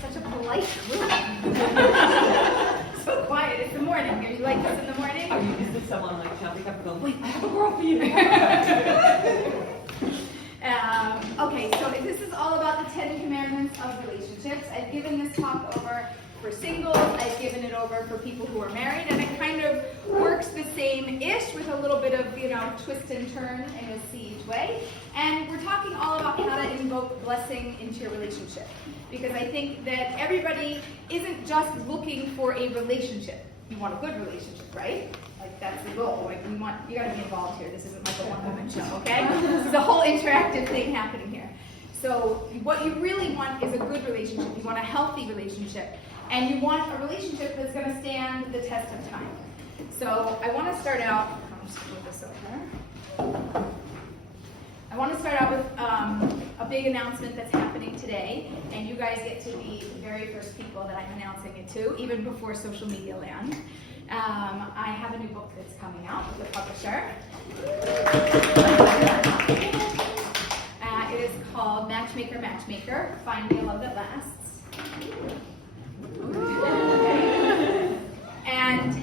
Such a polite group. So quiet. It's the morning. Are you like this in the morning? Are you used to someone like jumping up and going, wait, I have a girl for you? Okay, so this is all about the 10 commandments of relationships. I've given this talk over for singles, I've given it over for people who are married, and it kind of works the same-ish with a little bit of, twist and turn, and you'll see each way. And we're talking all about how to invoke blessing into your relationship. Because I think that everybody isn't just looking for a relationship. You want a good relationship, right? Like, that's the goal. Like, you gotta be involved here. This isn't like a one-woman show, okay? This is a whole interactive thing happening here. So what you really want is a good relationship. You want a healthy relationship. And you want a relationship that's going to stand the test of time. So I want to start out, I'll just move this over. I want to start out with a big announcement that's happening today. And you guys get to be the very first people that I'm announcing it to, even before social media land. I have a new book that's coming out with a publisher. It is called Matchmaker, Find Me a Love That Lasts. And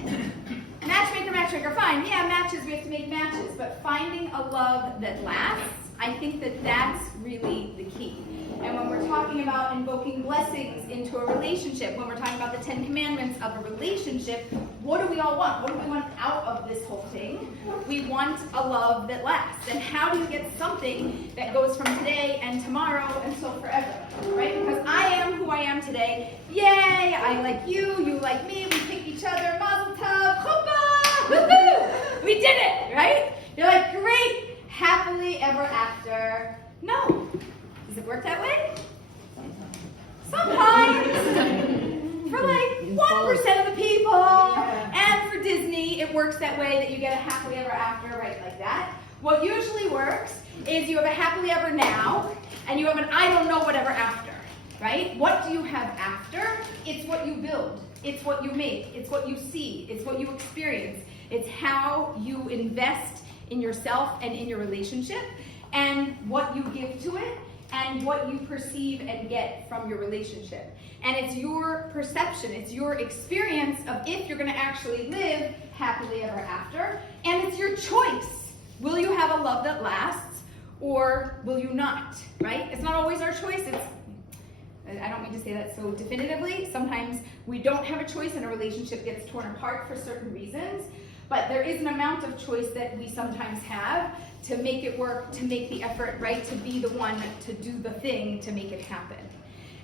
matchmaker, fine. Yeah, matches, we have to make matches. But finding a love that lasts, I think that that's really the key. And when we're talking about invoking blessings into a relationship, when we're talking about the 10 commandments of a relationship, what do we all want? What do we want out of this whole thing? We want a love that lasts. And how do you get something that goes from today and tomorrow until forever? Right? Because I am who I am today. Yay! I like you, you like me, we pick each other, mazel tov, chuppah! Woohoo! We did it, right? You're like, great, happily ever after. No. Does it work that way? Sometimes. For like 1% of the people. And for Disney, it works that way that you get a happily ever after, right, like that. What usually works is you have a happily ever now, and you have an I don't know whatever after, right? What do you have after? It's what you build. It's what you make. It's what you see. It's what you experience. It's how you invest in yourself and in your relationship, and what you give to it, and what you perceive and get from your relationship. And it's your perception, it's your experience of if you're going to actually live happily ever after, and it's your choice. Will you have a love that lasts, or will you not, right? It's not always our choice. I don't mean to say that so definitively. Sometimes we don't have a choice and a relationship gets torn apart for certain reasons. But there is an amount of choice that we sometimes have to make it work, to make the effort, right? To be the one to do the thing to make it happen.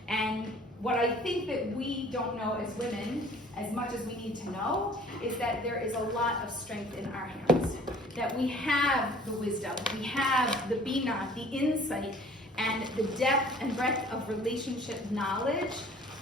And what I think that we don't know as women, as much as we need to know, is that there is a lot of strength in our hands. That we have the wisdom, we have the bina, the insight, and the depth and breadth of relationship knowledge,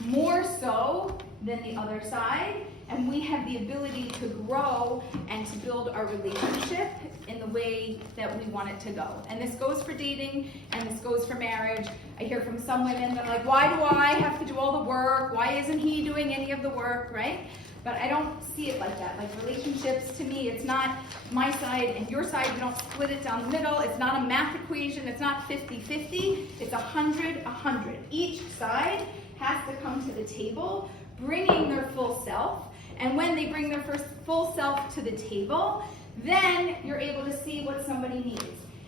more so than the other side. And we have the ability to grow and to build our relationship in the way that we want it to go. And this goes for dating, and this goes for marriage. I hear from some women that are like, why do I have to do all the work? Why isn't he doing any of the work, right? But I don't see it like that. Like relationships, to me, it's not my side and your side. You don't split it down the middle. It's not a math equation. It's not 50-50. It's 100-100. Each side has to come to the table, bringing their full self. And when they bring their full self to the table, then you're able to see what somebody needs.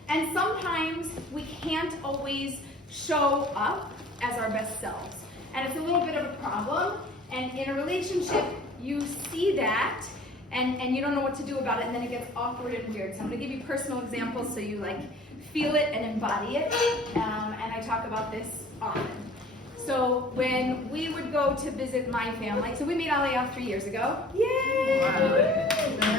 And sometimes we can't always show up as our best selves. And it's a little bit of a problem. And in a relationship, you see that, and you don't know what to do about it, and then it gets awkward and weird. So I'm going to give you personal examples so you feel it and embody it. And I talk about this often. So when we would go to visit my family, so we made Aleeza 3 years ago. Yay!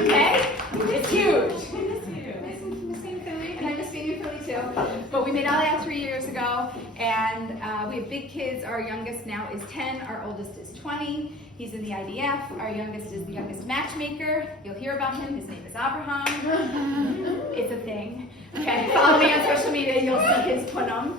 Okay? It's huge. I miss being in Philly, and I miss being in Philly too. But we made Aleeza 3 years ago, and we have big kids. Our youngest now is 10, our oldest is 20. He's in the IDF. Our youngest is the youngest matchmaker. You'll hear about him. His name is Abraham. It's a thing. Okay, follow me on social media. You'll see his punam.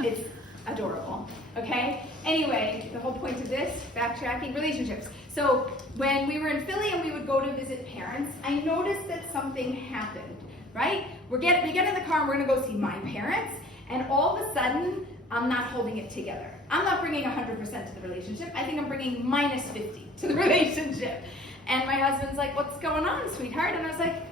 It's adorable. Okay? Anyway, the whole point of this, backtracking, relationships. So when we were in Philly and we would go to visit parents, I noticed that something happened, right? We get in the car and we're gonna go see my parents, and all of a sudden, I'm not holding it together. I'm not bringing 100% to the relationship. I think I'm bringing minus 50 to the relationship. And my husband's like, what's going on, sweetheart? And I was like,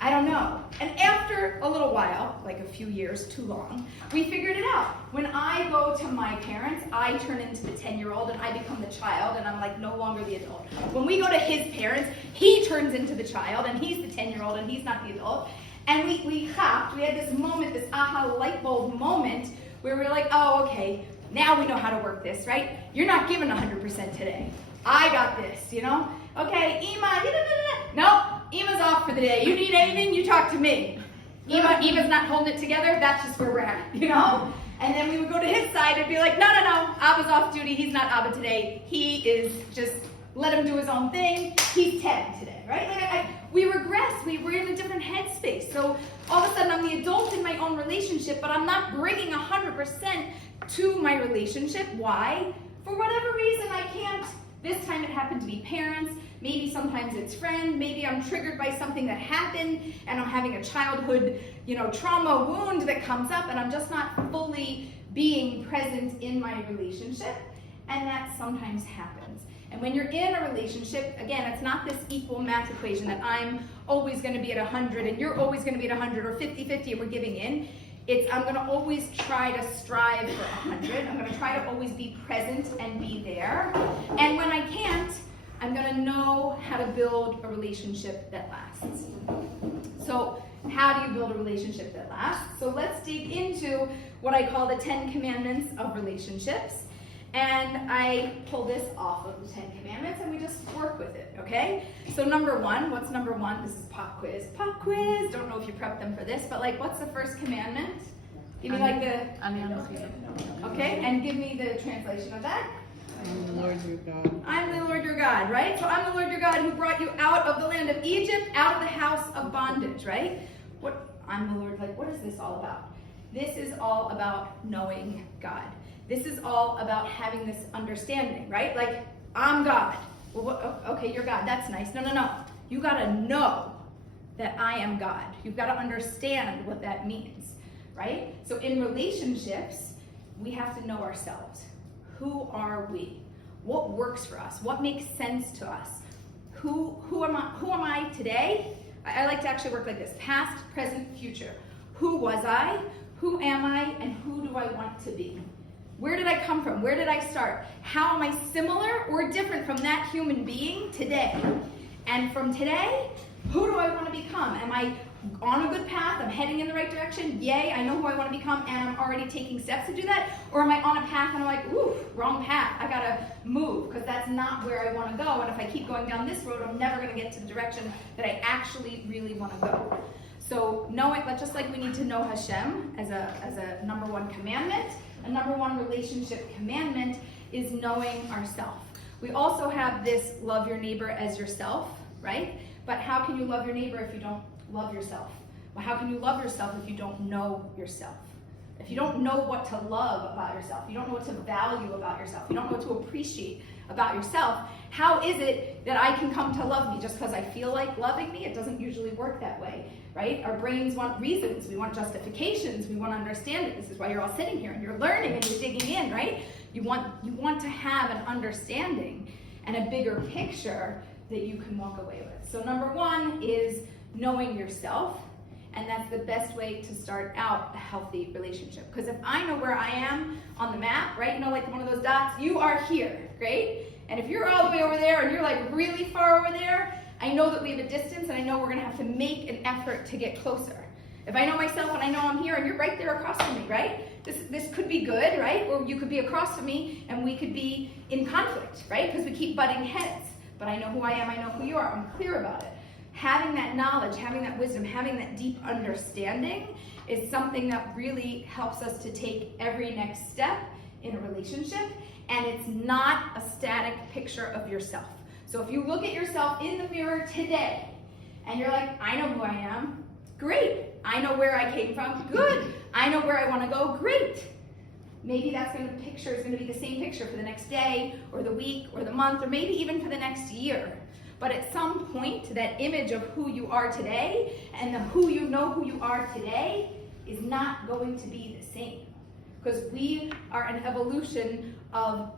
I don't know. And after a little while, like a few years, too long, we figured it out. When I go to my parents, I turn into the 10-year-old and I become the child and I'm like no longer the adult. When we go to his parents, he turns into the child and he's the 10-year-old and he's not the adult. And we had this moment, this aha light bulb moment where we were like, oh, okay, now we know how to work this, right? You're not giving 100% today. I got this, you know? Okay, Ima, no, Ima's off for the day. You need anything, you talk to me. Ima's not holding it together, that's just where we're at, you know? And then we would go to his side and be like, no, Abba's off duty, he's not Abba today. He is just, let him do his own thing. He's 10 today, right? Like we regress, we're in a different headspace. So all of a sudden I'm the adult in my own relationship, but I'm not bringing 100% to my relationship. Why? For whatever reason I can't. This time it happened to be parents, maybe sometimes it's friends, maybe I'm triggered by something that happened and I'm having a childhood, trauma wound that comes up and I'm just not fully being present in my relationship, and that sometimes happens. And when you're in a relationship, again, it's not this equal math equation that I'm always going to be at 100 and you're always going to be at 100 or 50-50 and we're giving in. I'm going to always try to strive for 100. I'm going to try to always be present and be there. And when I can't, I'm going to know how to build a relationship that lasts. So how do you build a relationship that lasts? So let's dig into what I call the 10 commandments of relationships. And I pull this off of the 10 commandments and we just work with it, okay? So number one, what's number one? This is pop quiz. Pop quiz, don't know if you prepped them for this, but what's the first commandment? Give me okay, and give me the translation of that. I'm the Lord your God. I'm the Lord your God, right? So I'm the Lord your God who brought you out of the land of Egypt, out of the house of bondage, right? I'm the Lord, what is this all about? This is all about knowing God. This is all about having this understanding, right? I'm God. Well, okay, you're God. That's nice. No. You got to know that I am God. You've got to understand what that means, right? So in relationships, we have to know ourselves. Who are we? What works for us? What makes sense to us? Who am I today? I like to actually work like this: past, present, future. Who was I? Who am I? And who do I want to be? Where did I come from? Where did I start? How am I similar or different from that human being today? And from today, who do I want to become? Am I on a good path? I'm heading in the right direction? Yay, I know who I want to become and I'm already taking steps to do that? Or am I on a path and I'm like, ooh, wrong path. I got to move because that's not where I want to go. And if I keep going down this road, I'm never going to get to the direction that I actually really want to go. So knowing, just like we need to know Hashem as a number one commandment, a number one relationship commandment is knowing ourselves. We also have this love your neighbor as yourself, right? But how can you love your neighbor if you don't love yourself? Well, how can you love yourself if you don't know yourself? If you don't know what to love about yourself, you don't know what to value about yourself, you don't know what to appreciate about yourself, how is it that I can come to love me just because I feel like loving me? It doesn't usually work that way, right? Our brains want reasons, we want justifications, we want to understand it. This is why you're all sitting here and you're learning and you're digging in, right? You want to have an understanding and a bigger picture that you can walk away with. So number one is knowing yourself, and that's the best way to start out a healthy relationship. Because if I know where I am on the map, right, like one of those dots, you are here, great? And if you're all the way over there and you're really far over there, I know that we have a distance and I know we're gonna have to make an effort to get closer. If I know myself and I know I'm here and you're right there across from me, right? This could be good, right? Or you could be across from me and we could be in conflict, right? Because we keep butting heads. But I know who I am, I know who you are, I'm clear about it. Having that knowledge, having that wisdom, having that deep understanding is something that really helps us to take every next step in a relationship, and it's not a static picture of yourself. So if you look at yourself in the mirror today, and you're like, I know who I am, great. I know where I came from, good. I know where I want to go, great. Maybe that's going to picture is going to be the same picture for the next day, or the week, or the month, or maybe even for the next year. But at some point, that image of who you are today and who you know who you are today is not going to be the same, because we are an evolution of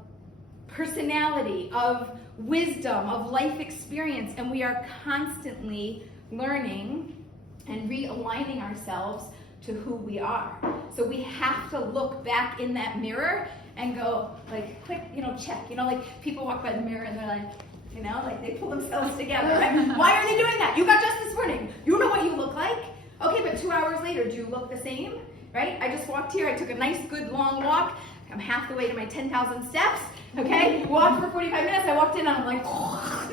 personality, of wisdom, of life experience, and we are constantly learning and realigning ourselves to who we are. So we have to look back in that mirror and go, like, quick, check. Like people walk by the mirror and they're like, like they pull themselves together, right? Why are they doing that? You got dressed this morning. You know what you look like. Okay, but 2 hours later, do you look the same? Right? I just walked here. I took a nice, good, long walk. I'm half the way to my 10,000 steps. Okay? Walked for 45 minutes. I walked in and I'm like,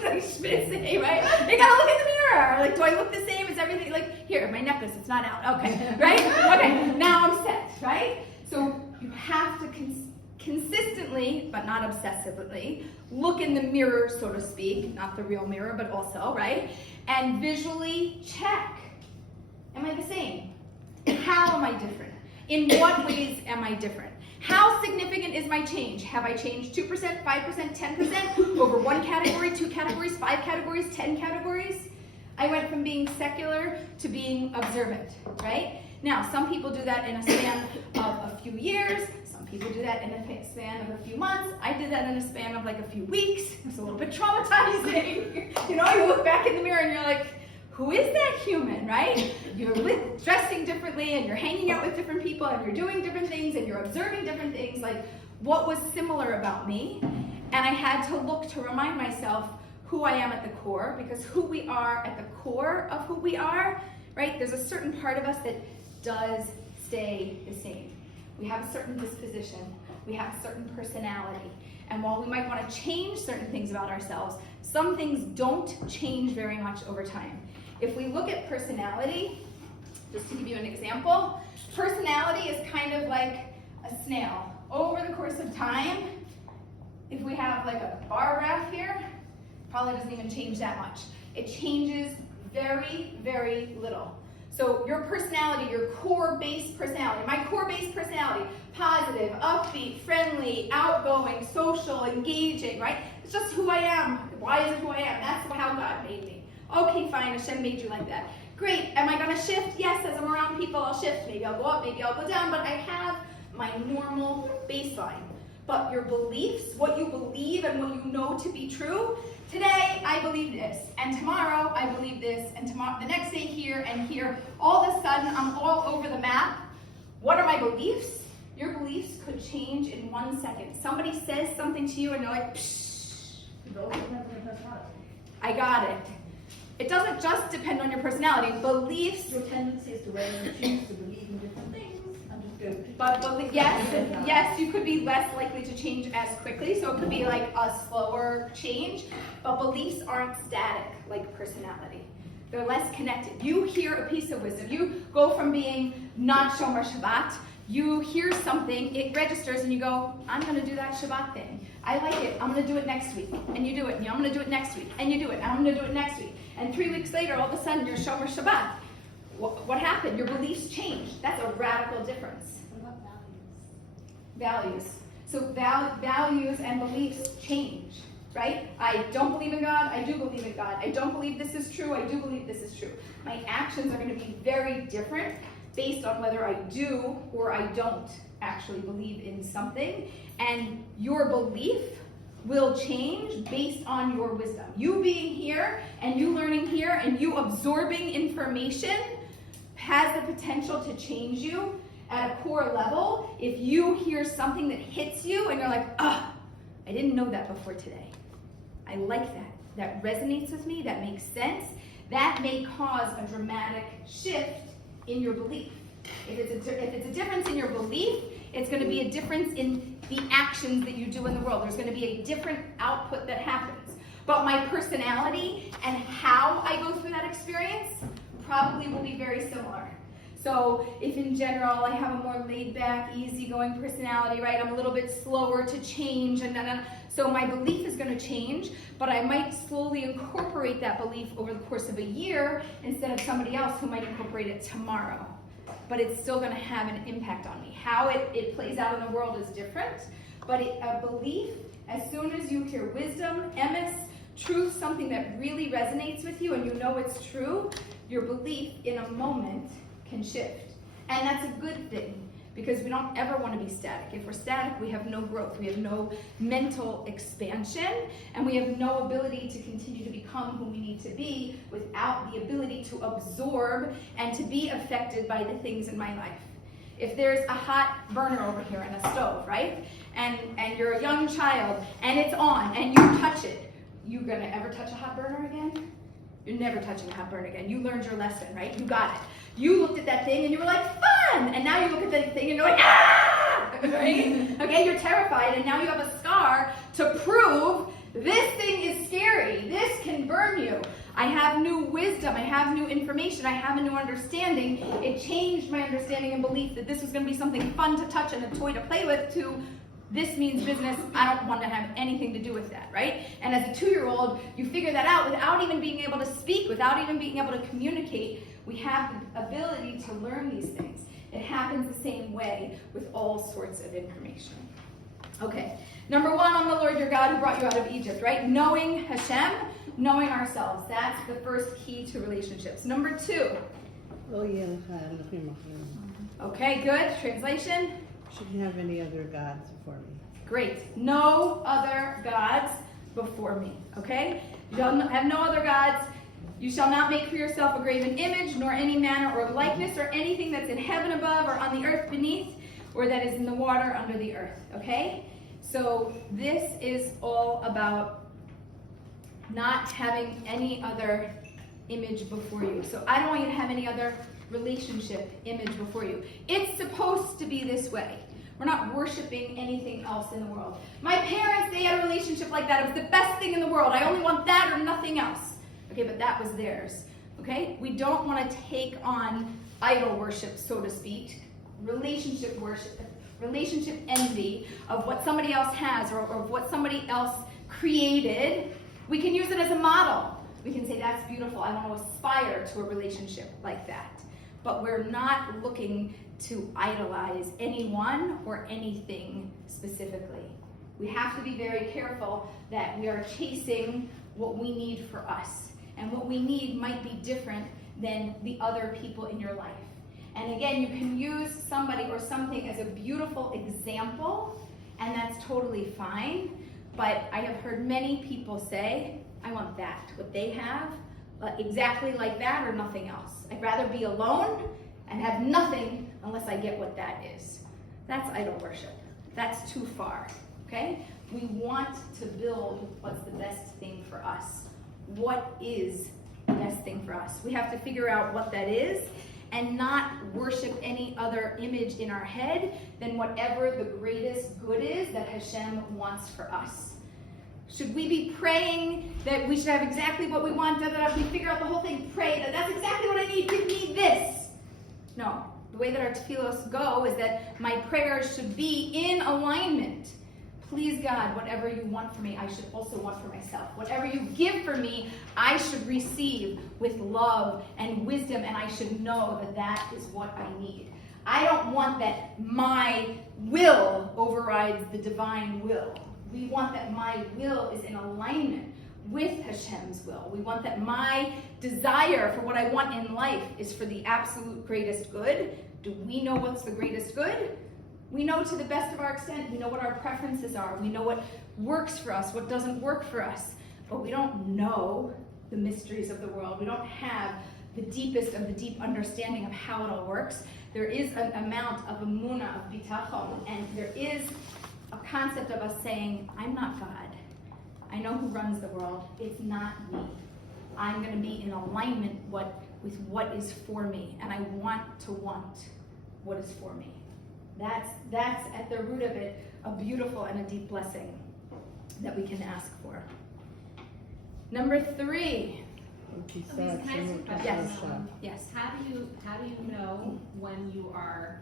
like schwitzing, right? You gotta look in the mirror. Like, do I look the same? Is everything like, here, my necklace, it's not out. Okay, right? Okay, now I'm set, right? So you have to consistently, but not obsessively, look in the mirror, so to speak, not the real mirror, but also, right? And visually check. Am I the same? How am I different? In what ways am I different? How significant is my change? Have I changed 2%, 5%, 10% over 1 category, 2 categories, 5 categories, 10 categories? I went from being secular to being observant, right? Now, some people do that in a span of a few years. Some people do that in a span of a few months. I did that in a span of like a few weeks. It was a little bit traumatizing. You look back in the mirror and you're like, who is that human, right? You're dressing differently and you're hanging out with different people and you're doing different things and you're observing different things. Like, what was similar about me? And I had to look to remind myself who I am at the core, because who we are at the core of who we are, right? There's a certain part of us that does stay the same. We have a certain disposition. We have a certain personality. And while we might want to change certain things about ourselves, some things don't change very much over time. If we look at personality, just to give you an example, personality is kind of like a snail. Over the course of time, if we have like a bar graph here, probably doesn't even change that much. It changes very, very little. So your personality, your core base personality, my core base personality, positive, upbeat, friendly, outgoing, social, engaging, right? It's just who I am. Why is it who I am? That's how God made me. Okay, fine, Hashem made you like that. Great, am I gonna shift? Yes, as I'm around people, I'll shift. Maybe I'll go up, maybe I'll go down, but I have my normal baseline. But your beliefs, what you believe and what you know to be true, today I believe this, and tomorrow I believe this, and tomorrow, the next day here and here, all of a sudden I'm all over the map. What are my beliefs? Your beliefs could change in 1 second. Somebody says something to you and you're like, psh. I got it. It doesn't just depend on your personality. Beliefs. Your tendency is to whether you choose to believe in different things and just go. But yes, you could be less likely to change as quickly, so it could be like a slower change. But beliefs aren't static like personality. They're less connected. You hear a piece of wisdom. You go from being not Shomer Shabbat. You hear something, it registers, and you go, I'm going to do that Shabbat thing. I like it. I'm going to do it next week. And you do it. And I'm going to do it next week. And you do it. And I'm going to do it next week. And 3 weeks later, all of a sudden, you're Shomer Shabbat. What happened? Your beliefs changed. That's a radical difference. What about values? Values. So values and beliefs change, right? I don't believe in God. I do believe in God. I don't believe this is true. I do believe this is true. My actions are going to be very different based on whether I do or I don't actually believe in something. And your belief will change based on your wisdom. You being here and you learning here and you absorbing information has the potential to change you at a core level if you hear something that hits you and you're like, I didn't know that before today. I like that. That resonates with me. That makes sense. That may cause a dramatic shift in your belief. If it's a difference in your belief, it's going to be a difference in the actions that you do in the world. There's going to be a different output that happens. But my personality and how I go through that experience probably will be very similar. So if in general I have a more laid back, easygoing personality, right? I'm a little bit slower to change, so my belief is going to change, but I might slowly incorporate that belief over the course of a year instead of somebody else who might incorporate it tomorrow. But it's still going to have an impact on me. How it plays out in the world is different, but a belief, as soon as you hear wisdom, emes, truth, something that really resonates with you and you know it's true, your belief in a moment can shift. And that's a good thing, because we don't ever want to be static. If we're static, we have no growth, we have no mental expansion, and we have no ability to continue to become who we need to be without the ability to absorb and to be affected by the things in my life. If there's a hot burner over here in a stove, right? And you're a young child and it's on and you touch it, you gonna ever touch a hot burner again? You're never touching a hot burner again. You learned your lesson, right? You got it. You looked at that thing and you were like, fun! And now you look at that thing and you're like, ah! Right? Okay, you're terrified and now you have a scar to prove this thing is scary. This can burn you. I have new wisdom. I have new information. I have a new understanding. It changed my understanding and belief that this was going to be something fun to touch and a toy to play with to this means business. I don't want to have anything to do with that, right? And as a 2-year-old, you figure that out without even being able to speak, without even being able to communicate. We have the ability to learn these things. It happens the same way with all sorts of information. Okay, number 1, I'm the Lord your God who brought you out of Egypt, right? Knowing Hashem, knowing ourselves. That's the first key to relationships. Number 2. Okay, good. Translation? Shouldn't have any other gods before me. Great. No other gods before me. Okay? You shall have no other gods. You shall not make for yourself a graven image, nor any manner or likeness, or anything that's in heaven above, or on the earth beneath, or that is in the water under the earth. Okay? So this is all about not having any other image before you. So I don't want you to have any other relationship image before you. It's supposed to be this way. We're not worshiping anything else in the world. My parents, they had a relationship like that. It was the best thing in the world. I only want that or nothing else. Okay, but that was theirs. Okay? We don't want to take on idol worship, so to speak, relationship worship, relationship envy of what somebody else has or what somebody else created. We can use it as a model. We can say, that's beautiful. I want to aspire to a relationship like that. But we're not looking to idolize anyone or anything specifically. We have to be very careful that we are chasing what we need for us. And what we need might be different than the other people in your life. And again, you can use somebody or something as a beautiful example, and that's totally fine. But I have heard many people say, I want that, what they have, exactly like that or nothing else. I'd rather be alone and have nothing unless I get what that is. That's idol worship. That's too far, okay? We want to build what's the best thing for us. What is the best thing for us? We have to figure out what that is and not worship any other image in our head than whatever the greatest good is that Hashem wants for us. Should we be praying that we should have exactly what we want, we figure out the whole thing, pray that that's exactly what I need, give me this? No. The way that our tefillos go is that my prayers should be in alignment. Please God, whatever you want for me, I should also want for myself. Whatever you give for me, I should receive with love and wisdom, and I should know that that is what I need. I don't want that my will overrides the divine will. We want that my will is in alignment with Hashem's will. We want that my desire for what I want in life is for the absolute greatest good. Do we know what's the greatest good? We know to the best of our extent. We know what our preferences are. We know what works for us, what doesn't work for us. But we don't know the mysteries of the world. We don't have the deepest of the deep understanding of how it all works. There is an amount of emunah, of bitachon, and there is a concept of us saying, I'm not God. I know who runs the world. It's not me. I'm going to be in alignment with what is for me, and I want to want what is for me. That's at the root of it, a beautiful and a deep blessing that we can ask for. Number 3. Can I ask a question? Yes. Yes. How do you know when you are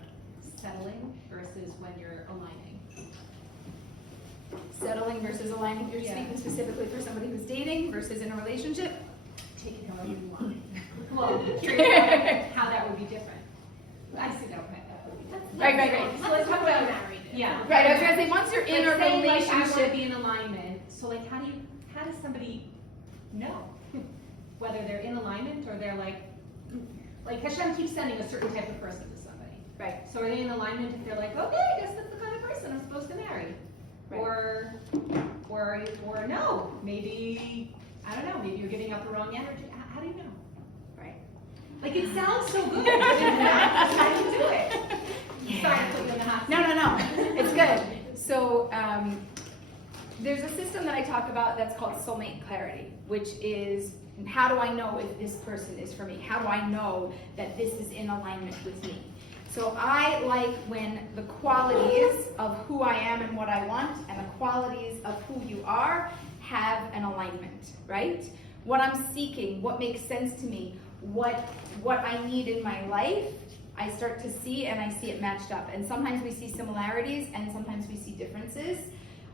settling versus when you're aligning? Settling versus aligning. You're speaking specifically for somebody who's dating versus in a relationship. Take it however you want. Well, curious how that would be different. I see that would be Right. So let's talk about married. Yeah. Right. I was gonna say once you're in a say, like, I want to relationship. be in alignment. So like, how does somebody know whether they're in alignment or they're like Hashem keeps sending a certain type of person to somebody? Right. So are they in alignment if they're like, okay, I guess that's the kind of person I'm supposed to marry? Right. Or no, maybe, I don't know, maybe you're giving out the wrong energy. How do you know? Right. Like, it sounds so good, but it's not. How do you do it? Sorry to put you in the hot seat. No. It's good. So there's a system that I talk about that's called soulmate clarity, which is how do I know if this person is for me? How do I know that this is in alignment with me? So I like when the qualities of who I am and what I want and the qualities of who you are have an alignment, right? What I'm seeking, what makes sense to me, what I need in my life, I start to see and I see it matched up. And sometimes we see similarities and sometimes we see differences.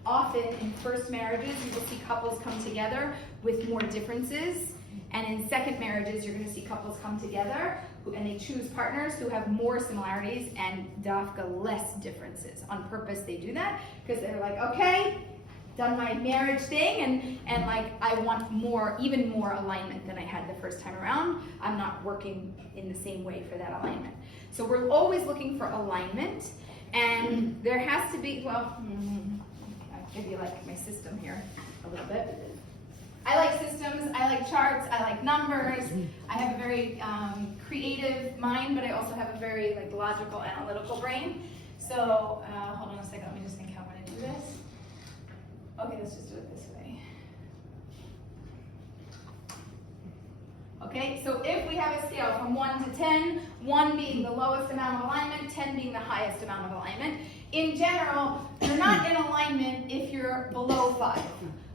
Often in first marriages, you will see couples come together with more differences. And in second marriages, you're going to see couples come together and they choose partners who have more similarities and dafka less differences. On purpose, they do that because they're like, okay, done my marriage thing, and like I want more, even more alignment than I had the first time around. I'm not working in the same way for that alignment. So we're always looking for alignment, and there has to be, well, I'll give you like my system here a little bit. I like systems, I like charts, I like numbers. I have a very creative mind, but I also have a very like logical, analytical brain. So hold on a second, let me just think how I'm gonna do this. Okay, let's just do it this way. Okay, so if we have a scale from 1 to 10, 1 being the lowest amount of alignment, 10 being the highest amount of alignment, in general, you're not in alignment if you're below 5.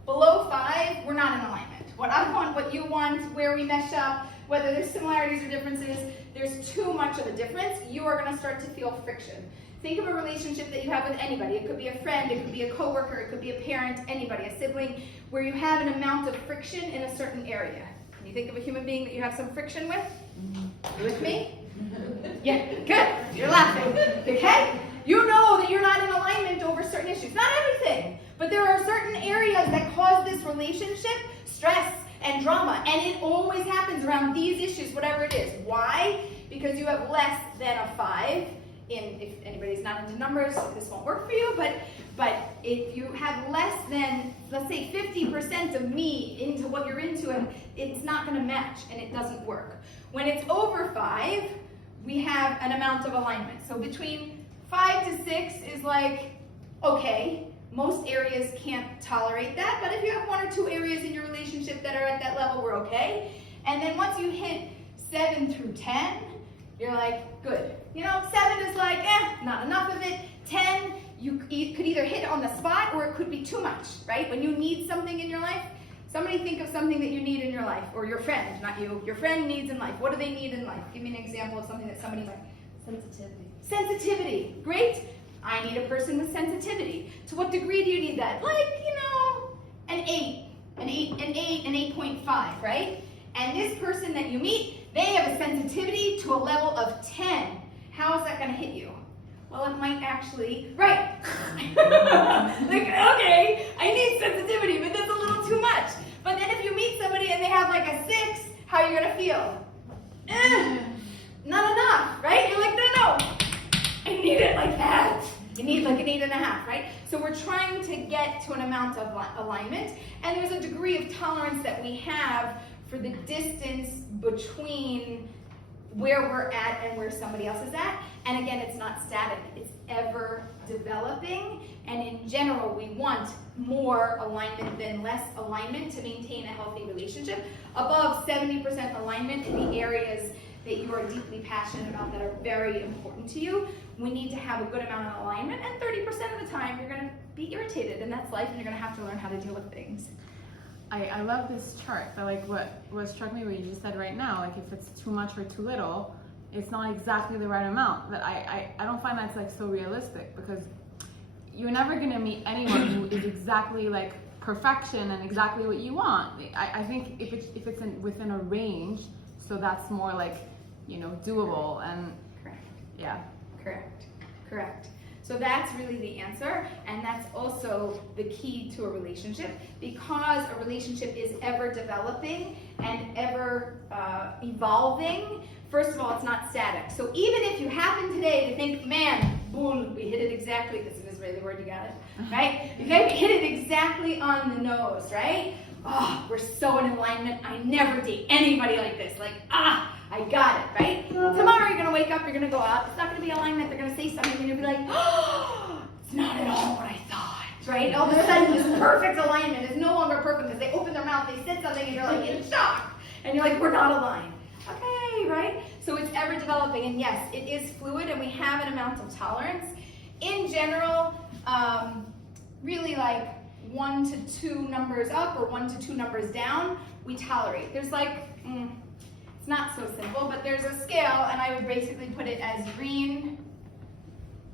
Below 5, we're not in alignment. What I want, what you want, where we mesh up, whether there's similarities or differences, there's too much of a difference, you are going to start to feel friction. Think of a relationship that you have with anybody. It could be a friend, it could be a coworker, it could be a parent, anybody, a sibling, where you have an amount of friction in a certain area. Can you think of a human being that you have some friction with? You with me? Yeah, good. You're laughing. Okay? You know that you're not in alignment over certain issues. Not everything, but there are certain areas that cause this relationship stress and drama, and it always happens around these issues, whatever it is. Why? Because you have less than a 5. If anybody's not into numbers, this won't work for you, but if you have less than, let's say, 50% of me into what you're into, and it's not going to match, and it doesn't work. When it's over 5, we have an amount of alignment. So between 5 to 6 is like, okay, most areas can't tolerate that, but if you have 1 or 2 areas in your relationship that are at that level, we're okay. And then once you hit 7 through 10, you're like, good. You know, 7 is like, not enough of it. 10, you could either hit on the spot or it could be too much, right? When you need something in your life, somebody think of something that you need in your life, or your friend, not you. Your friend needs in life. What do they need in life? Give me an example of something that somebody might. Sensitivity. Sensitivity, great. I need a person with sensitivity. To what degree do you need that? Like, you know, an 8.5, right? And this person that you meet, they have a sensitivity to a level of 10. How is that going to hit you? Well, it might actually, right. Like, okay, I need sensitivity, but that's a little too much. But then if you meet somebody and they have like a 6, how are you going to feel? Not enough, right? You're like, no, I need it like that. You need like an 8.5, right? So we're trying to get to an amount of alignment, and there's a degree of tolerance that we have for the distance between where we're at and where somebody else is at. And again, it's not static, it's ever developing. And in general, we want more alignment than less alignment to maintain a healthy relationship. Above 70% alignment in the areas that you are deeply passionate about that are very important to you, we need to have a good amount of alignment. And 30% of the time, you're going to be irritated, and that's life, and you're going to have to learn how to deal with things. I love this chart, but like what struck me what you just said right now, like if it's too much or too little, it's not exactly the right amount. That I don't find that's like so realistic, because you're never gonna meet anyone who is exactly like perfection and exactly what you want. I think if it's within a range, so that's more like, you know, doable. And Correct. yeah. Correct. So that's really the answer, and that's also the key to a relationship, because a relationship is ever developing and ever evolving. First of all, it's not static. So even if you happen today to think, man, boom, we hit it exactly, this is an Israeli word, you got it, right? Okay, we hit it exactly on the nose, right? Oh, we're so in alignment, I never date anybody like this, like, I got it, right? Tomorrow you're gonna wake up, you're gonna go out, it's not gonna be alignment, they're gonna say something, and you're gonna be like, oh, it's not at all what I thought, right? All of a sudden this perfect alignment is no longer perfect because they open their mouth, they said something, and you're like in shock, and you're like, we're not aligned. Okay, right? So it's ever developing, and yes, it is fluid, and we have an amount of tolerance. In general, really like 1 to 2 numbers up or 1 to 2 numbers down, we tolerate. There's like, it's not so simple, but there's a scale, and I would basically put it as green,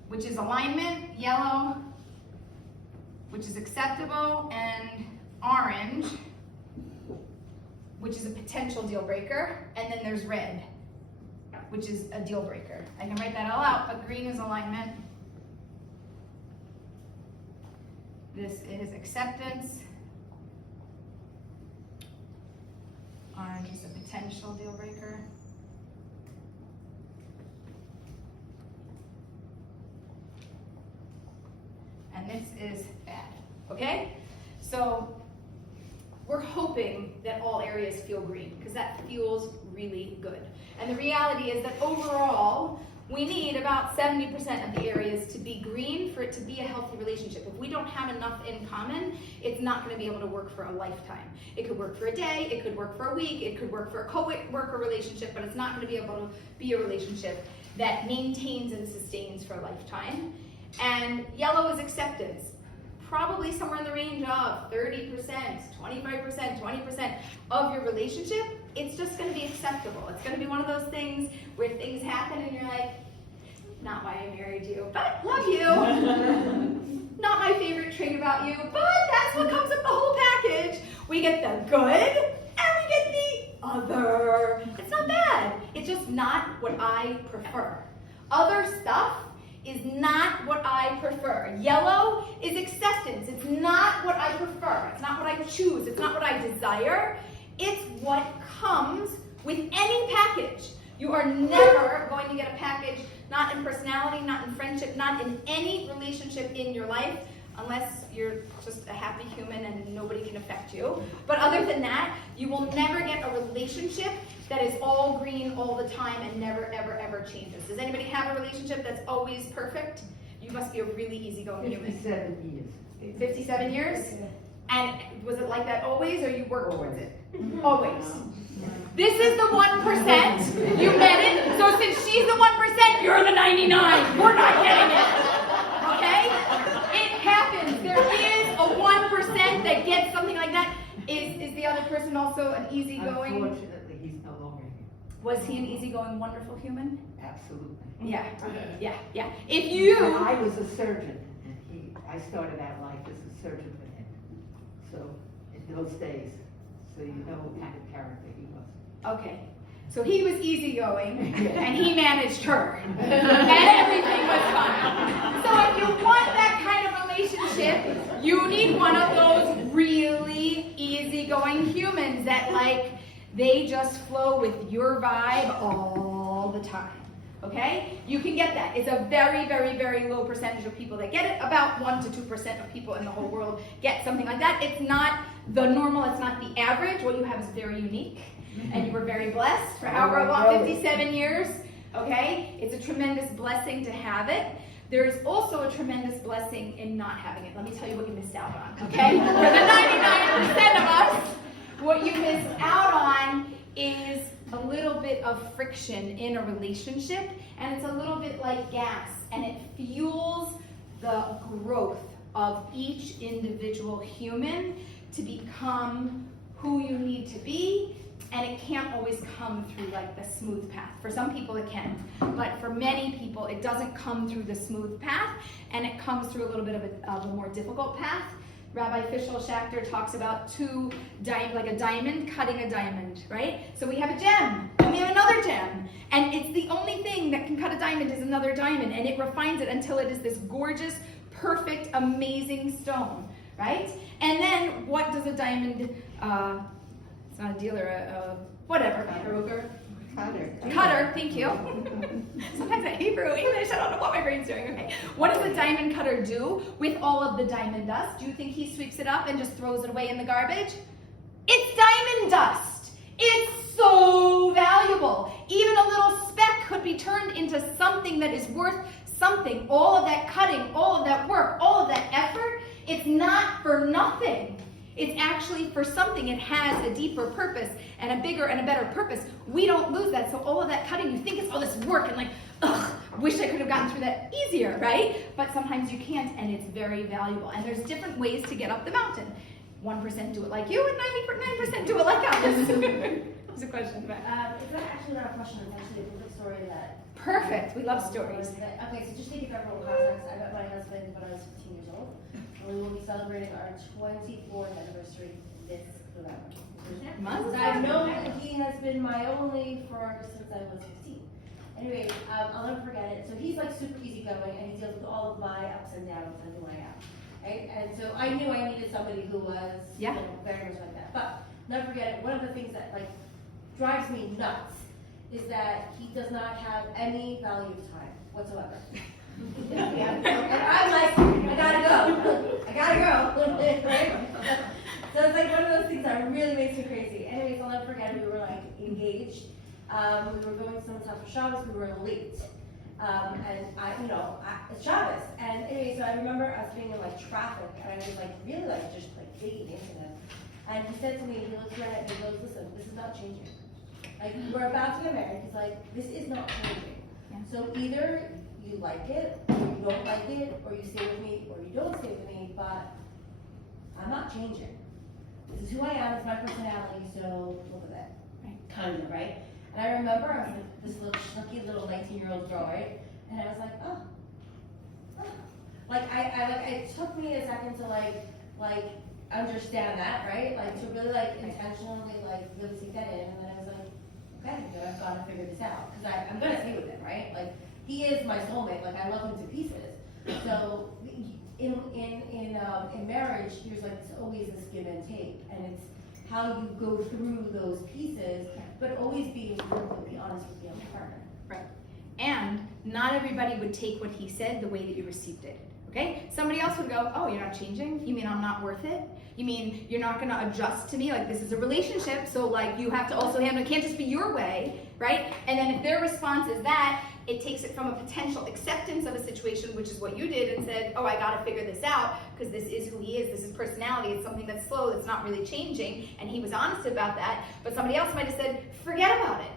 which is alignment, yellow, which is acceptable, and orange, which is a potential deal breaker, and then there's red, which is a deal breaker. I can write that all out, but green is alignment. This is acceptance. Orange is a potential deal breaker. And this is bad, okay? So we're hoping that all areas feel green, because that feels really good. And the reality is that overall, we need about 70% of the areas to be green for it to be a healthy relationship. If we don't have enough in common, it's not going to be able to work for a lifetime. It could work for a day, it could work for a week, it could work for a co-worker relationship, but it's not going to be able to be a relationship that maintains and sustains for a lifetime. And yellow is acceptance. Probably somewhere in the range of 30%, 25%, 20% of your relationship, it's just going to be acceptable. It's going to be one of those things where things happen and you're like, not why I married you, but love you. Not my favorite trait about you, but that's what comes with the whole package. We get the good and we get the other. It's not bad. It's just not what I prefer. Other stuff is not what I prefer. Yellow is acceptance. It's not what I prefer. It's not what I choose. It's not what I desire. It's what comes with any package. You are never going to get a package, not in personality, not in friendship, not in any relationship in your life, unless you're just a happy human and nobody can affect you. But other than that, you will never get a relationship that is all green all the time and never, ever, ever changes. Does anybody have a relationship that's always perfect? You must be a really easygoing human. 57 years. 57 years? Yeah. And was it like that always, or you worked towards it? Always. This is the 1%. You met it. So since she's the 1%, you're the 99. We're not getting it. Okay? It happens. There is a 1% that gets something like that. Is the other person also an easygoing? Unfortunately, he's no longer here. Was he an easygoing, wonderful human? Absolutely. Yeah. If you... I was a surgeon, and I started out life as a surgeon with him. So, in those days, so you know what kind of character he was. Okay. So he was easygoing, and he managed her, and everything was fine. So if you want that kind of relationship, you need one of those really easygoing humans that, like, they just flow with your vibe all the time. Okay? You can get that. It's a very, very, very low percentage of people that get it. About 1 to 2% of people in the whole world get something like that. It's not the normal, it's not the average. What you have is very unique. And you were very blessed for however long, 57 years. Okay? It's a tremendous blessing to have it. There is also a tremendous blessing in not having it. Let me tell you what you missed out on. Okay? For the 99% of us, what you missed out on is a little bit of friction in a relationship, and it's a little bit like gas, and it fuels the growth of each individual human to become who you need to be, and it can't always come through like the smooth path. For some people it can, but for many people it doesn't come through the smooth path, and it comes through a little bit of a more difficult path. Rabbi Fishel Schachter talks about like a diamond cutting a diamond, right? So we have a gem, and we have another gem, and it's the only thing that can cut a diamond is another diamond, and it refines it until it is this gorgeous, perfect, amazing stone, right? And then what does a diamond, it's not a dealer, whatever. Cutter, thank you. Sometimes I Hebrew, English, I don't know what my brain's doing. Okay. What does a diamond cutter do with all of the diamond dust? Do you think he sweeps it up and just throws it away in the garbage? It's diamond dust. It's so valuable. Even a little speck could be turned into something that is worth something. All of that cutting, all of that work, all of that effort, it's not for nothing. It's actually for something. It has a deeper purpose and a bigger and a better purpose. We don't lose that. So all of that cutting, you think it's all this work and like, ugh, wish I could have gotten through that easier, right? But sometimes you can't, and it's very valuable. And there's different ways to get up the mountain. 1% do it like you, and 99% do it like us. There's a question about. It's not actually not a question. It's actually a different story that. Perfect. We love stories. Okay, so just to give everyone context, I met my husband when I was 15 years old. We will be celebrating our 24th anniversary this November. I've known that he has been my only for since I was 15. Anyway, I'll never forget it. So he's like super easygoing, and he deals with all of my ups and downs and who I am. Right? And so I knew I needed somebody who was very much like that. But never forget it. One of the things that like drives me nuts is that he does not have any value of time whatsoever. And I'm like, I gotta go, right? So it's like one of those things that really makes me crazy. Anyways, I'll never forget, we were like engaged. We were going to someone's house for Shabbos, we were late. And it's Shabbos. And anyway, so I remember us being in like traffic, and I was like really like just like digging into them. And he said to me, he looked right at me, he goes, listen, this is not changing. Like, we're about to get married. He's like, this is not changing. Yeah. So either you like it, or you don't like it, or you stay with me, or you don't stay with me, but I'm not changing. This is who I am, it's my personality, so look at that. Right. Kind of, right? And I remember I was like this little schlucky little 19-year-old girl, right? And I was like, oh. Like it took me a second to like understand that, right? Like to really like intentionally like really take that in, and then I was like, okay, good, I've got to figure this out because I'm gonna stay with him, right? Like he is my soulmate. Like I love him to pieces. So in marriage, there's like always this give and take, and it's how you go through those pieces, but always being completely honest with the other partner. Right. And not everybody would take what he said the way that you received it. Okay? Somebody else would go, oh, you're not changing? You mean I'm not worth it? You mean you're not gonna adjust to me? Like this is a relationship, so like you have to also handle it. It can't just be your way, right? And then if their response is that, it takes it from a potential acceptance of a situation, which is what you did, and said, oh, I gotta figure this out, because this is who he is, this is personality, it's something that's slow, that's not really changing, and he was honest about that. But somebody else might have said, forget about it.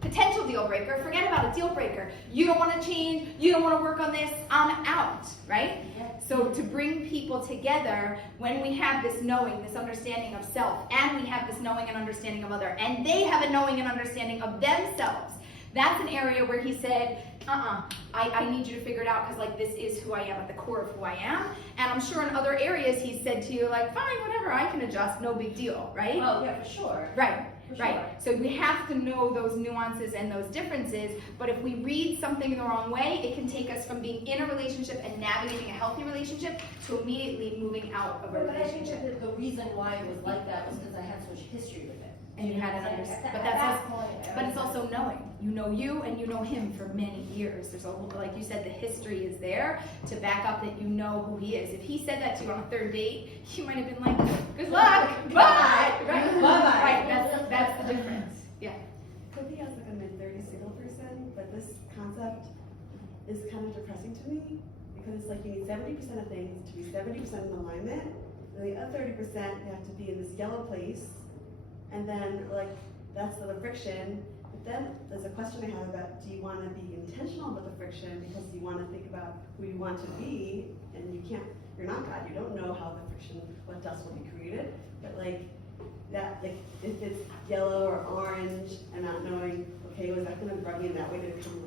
Potential deal breaker, forget about it, deal breaker. You don't want to change, you don't want to work on this, I'm out, right? Yeah. So to bring people together, when we have this knowing, this understanding of self, and we have this knowing and understanding of other, and they have a knowing and understanding of themselves, that's an area where he said, I need you to figure it out because like this is who I am at the core of who I am. And I'm sure in other areas he said to you like, fine, whatever, I can adjust, no big deal, right? Oh yeah, for sure. Right. For right. Sure. So we have to know those nuances and those differences, but if we read something the wrong way, it can take us from being in a relationship and navigating a healthy relationship to immediately moving out of a relationship. But I think that the reason why it was like that was because I had so much history with it. And you had an understanding, but that's also, but it's also knowing. You know you and you know him for many years. There's a whole, like you said, the history is there to back up that you know who he is. If he said that to you on a third date, you might have been like, good luck, bye, right? Bye-bye. Right, that's the difference. Yeah. Could be as like a mid-30s single person, but this concept is kind of depressing to me because it's like you need 70% of things to be 70% in alignment, and the other 30% you have to be in this yellow place. And then, like, that's the friction. But then there's a question I have about, do you want to be intentional with the friction because you want to think about who you want to be, and you're not God, you don't know how the friction, what dust will be created. But like, that, like, if it's yellow or orange and not knowing, okay, was that going to rub me in that way to become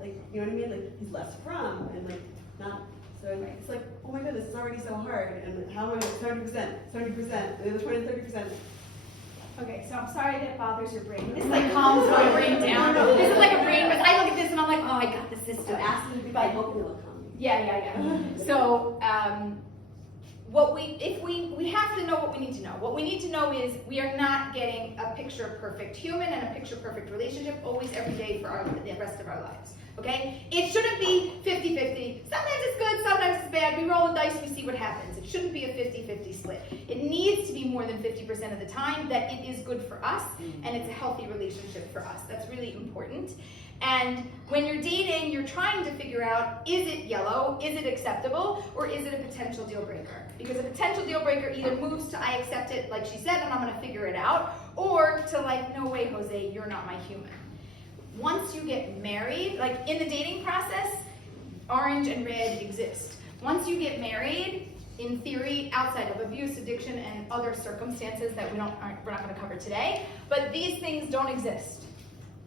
like, you know what I mean? Like, he's less from, and like, not So it's like, oh my goodness, it's already so hard, and how am I going 70%, 70%, the other 20, 30%? Okay, so I'm sorry that bothers your brain. This like calms my brain down. This is like a brain, but I look at this and I'm like, oh, I got the system. I'm asking you to hopefully look calm. Yeah. So, we have to know what we need to know. What we need to know is we are not getting a picture perfect human and a picture perfect relationship always every day for the rest of our lives. Okay? It shouldn't be 50-50. Sometimes it's good, sometimes it's bad. We roll the dice, we see what happens. It shouldn't be a 50-50 split. It needs to be more than 50% of the time that it is good for us and it's a healthy relationship for us. That's really important. And when you're dating, you're trying to figure out, is it yellow, is it acceptable, or is it a potential deal breaker? Because a potential deal breaker either moves to I accept it, like she said, and I'm gonna figure it out, or to like, no way, Jose, you're not my human. Once you get married, like in the dating process, orange and red exist. Once you get married, in theory, outside of abuse, addiction, and other circumstances that we're not gonna cover today, but these things don't exist.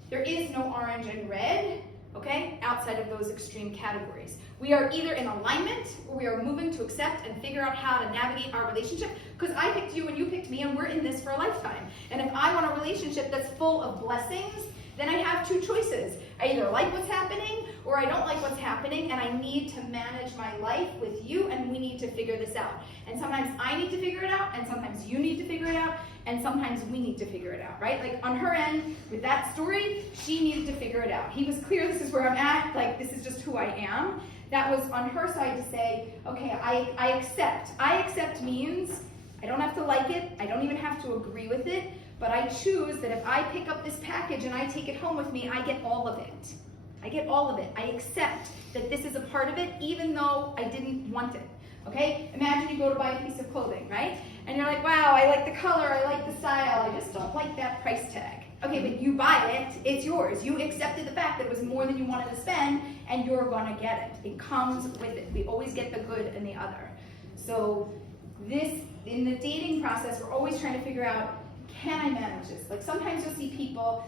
There is no orange and red, okay, outside of those extreme categories. We are either in alignment or we are moving to accept and figure out how to navigate our relationship, because I picked you and you picked me and we're in this for a lifetime. And if I want a relationship that's full of blessings, then I have two choices. I either like what's happening or I don't like what's happening, and I need to manage my life with you, and we need to figure this out. And sometimes I need to figure it out, and sometimes you need to figure it out, and sometimes we need to figure it out, right? Like on her end, with that story, she needed to figure it out. He was clear, this is where I'm at, like this is just who I am. That was on her side to say, okay, I accept. I accept means I don't have to like it, I don't even have to agree with it, but I choose that if I pick up this package and I take it home with me, I get all of it. I get all of it. I accept that this is a part of it, even though I didn't want it. Okay? Imagine you go to buy a piece of clothing, right? And you're like, wow, I like the color, I like the style, I just don't like that price tag. Okay, but you buy it, it's yours. You accepted the fact that it was more than you wanted to spend, and you're gonna get it. It comes with it. We always get the good and the other. So this, in the dating process, we're always trying to figure out, can I manage this? Like sometimes you'll see people,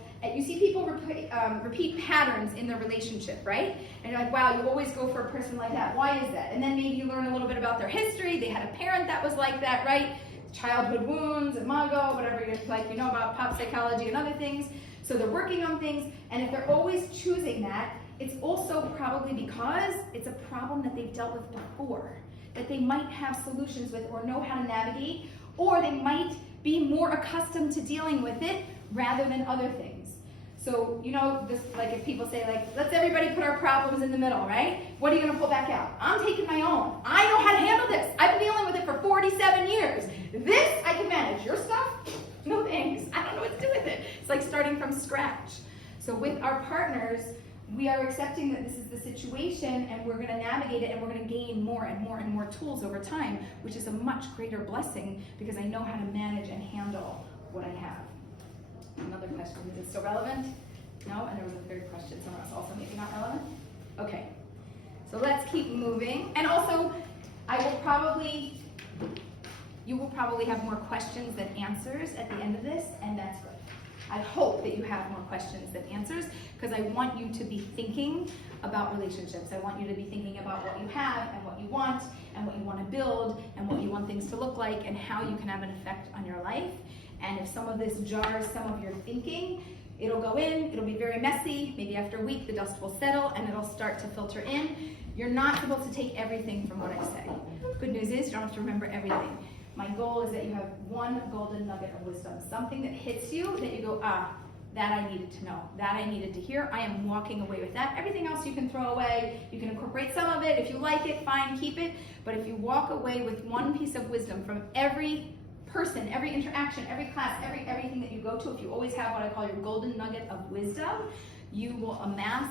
repeat patterns in their relationship, right? And you're like, wow, you always go for a person like that. Why is that? And then maybe you learn a little bit about their history. They had a parent that was like that, right? Childhood wounds, imago, whatever you're like, you know about pop psychology and other things. So they're working on things, and if they're always choosing that, it's also probably because it's a problem that they've dealt with before, that they might have solutions with or know how to navigate, or they might be more accustomed to dealing with it rather than other things. So, you know, this, like if people say like, let's everybody put our problems in the middle, right? What are you gonna pull back out? I'm taking my own. I know how to handle this. I've been dealing with it for 47 years. This I can manage. Your stuff? No thanks. I don't know what to do with it. It's like starting from scratch. So with our partners, we are accepting that this is the situation, and we're going to navigate it, and we're going to gain more and more and more tools over time, which is a much greater blessing because I know how to manage and handle what I have. Another question, is it still relevant? No? And there was a third question somewhere else also maybe not relevant? Okay, so let's keep moving. And also, you will probably have more questions than answers at the end of this, and that's good. I hope that you have more questions than answers, because I want you to be thinking about relationships. I want you to be thinking about what you have and what you want and what you want to build and what you want things to look like and how you can have an effect on your life. And if some of this jars some of your thinking, it'll go in, it'll be very messy. Maybe after a week, the dust will settle and it'll start to filter in. You're not supposed to take everything from what I say. Good news is you don't have to remember everything. My goal is that you have one golden nugget of wisdom, something that hits you, that you go, that I needed to know, that I needed to hear. I am walking away with that. Everything else you can throw away. You can incorporate some of it. If you like it, fine, keep it. But if you walk away with one piece of wisdom from every person, every interaction, every class, everything that you go to, if you always have what I call your golden nugget of wisdom, you will amass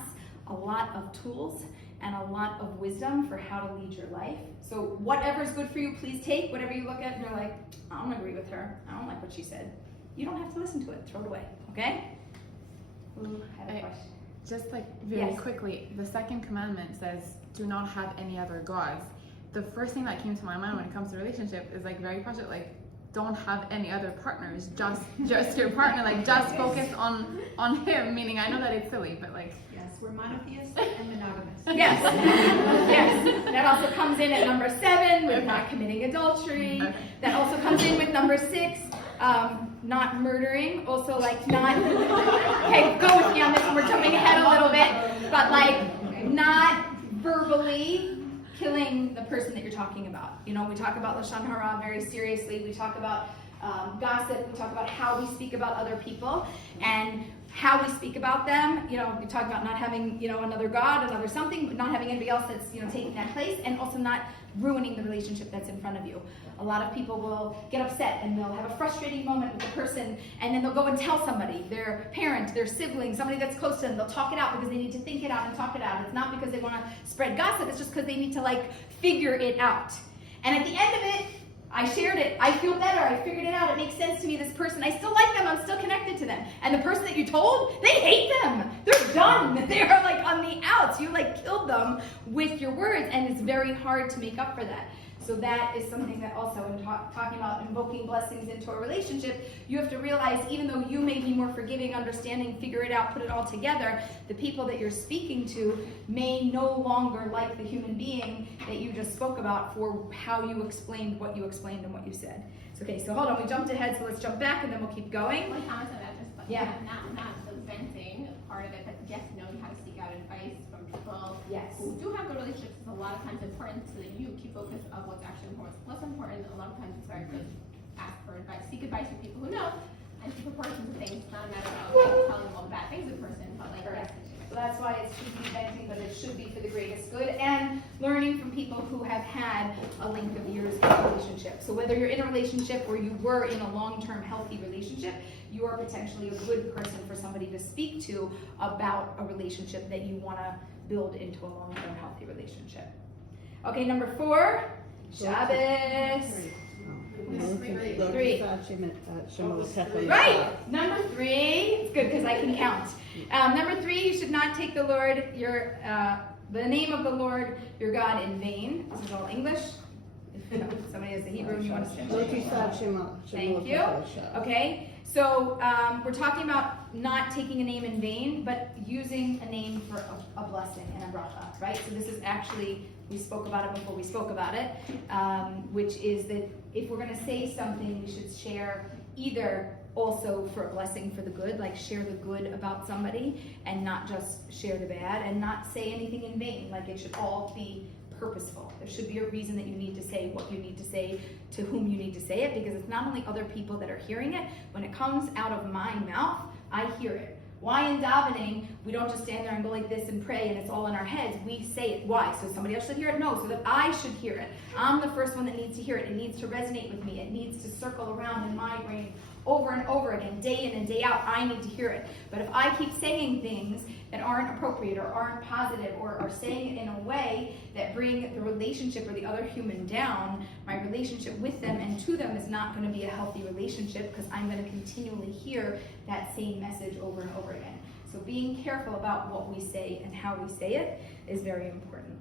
a lot of tools and a lot of wisdom for how to lead your life. So whatever's good for you, please take. Whatever you look at and you're like, I don't agree with her. I don't like what she said. You don't have to listen to it. Throw it away, okay? Who had a question? Just like very Yes. quickly, the second commandment says, do not have any other gods. The first thing that came to my mind when it comes to relationship is like very project, like don't have any other partners, just your partner, like just focus on him, meaning I know that it's silly, but like. Yes, we're monotheists and monogamous. Yes, yes. That also comes in at number 7 with not committing adultery. Okay. That also comes in with number 6, not murdering. Also like not, okay, go with me on this one, we're jumping ahead a little bit, but like not verbally killing the person that you're talking about. You know, we talk about Lashon Hara very seriously. We talk about gossip. We talk about how we speak about other people and how we speak about them. You know, we talk about not having, you know, another God, another something, but not having anybody else that's, you know, taking that place, and also not ruining the relationship that's in front of you. A lot of people will get upset and they'll have a frustrating moment with the person, and then they'll go and tell somebody, their parent, their sibling, somebody that's close to them. They'll talk it out because they need to think it out and talk it out. It's not because they want to spread gossip, it's just because they need to like figure it out. And at the end of it, I shared it. I feel better. I figured it out. It makes sense to me. This person, I still like them. I'm still connected to them. And the person that you told, they hate them. They're done. They're like on the outs. You like killed them with your words, and it's very hard to make up for that. So that is something that also, in talking about invoking blessings into a relationship, you have to realize, even though you may be more forgiving, understanding, figure it out, put it all together, the people that you're speaking to may no longer like the human being that you just spoke about for how you explained what you explained and what you said. So, okay, so hold on, we jumped ahead, so let's jump back and then we'll keep going. One comment on that, just Yeah. not the venting part of it, but yes, knowing how to seek out advice from people Yes. who do have good relationships is a lot of times important so that you keep focus of what's actually important. What's important, a lot of times it's very good to ask for advice, seek advice from people who know, and keep reporting to things. It's not a matter of like, telling them all the bad things of the person, but like Correct. So that's why it should be venting, but it should be for the greatest good, and learning from people who have had a length of years of relationship. So whether you're in a relationship or you were in a long-term healthy relationship, you are potentially a good person for somebody to speak to about a relationship that you want to build into a long-term healthy relationship. Okay, number 4, Shabbos. Three. Right. Number 3. It's good because I can count. Number 3, you should not take the Lord, the name of the Lord your God in vain. This is all English. If somebody has the Hebrew and you want to Thank you. Okay. So we're talking about not taking a name in vain, but using a name for a blessing and a bracha, right? So this is actually, we spoke about it before we spoke about it, which is that if we're going to say something, we should share either also for a blessing for the good, like share the good about somebody and not just share the bad, and not say anything in vain, like it should all be purposeful. There should be a reason that you need to say what you need to say to whom you need to say it, because it's not only other people that are hearing it. When it comes out of my mouth, I hear it. Why in davening, we don't just stand there and go like this and pray and it's all in our heads. We say it. Why? So somebody else should hear it? No, so that I should hear it. I'm the first one that needs to hear it. It needs to resonate with me. It needs to circle around in my brain over and over again, day in and day out. I need to hear it. But if I keep saying things that aren't appropriate or aren't positive or are saying it in a way that bring the relationship or the other human down, my relationship with them and to them is not going to be a healthy relationship, because I'm going to continually hear that same message over and over again. So being careful about what we say and how we say it is very important.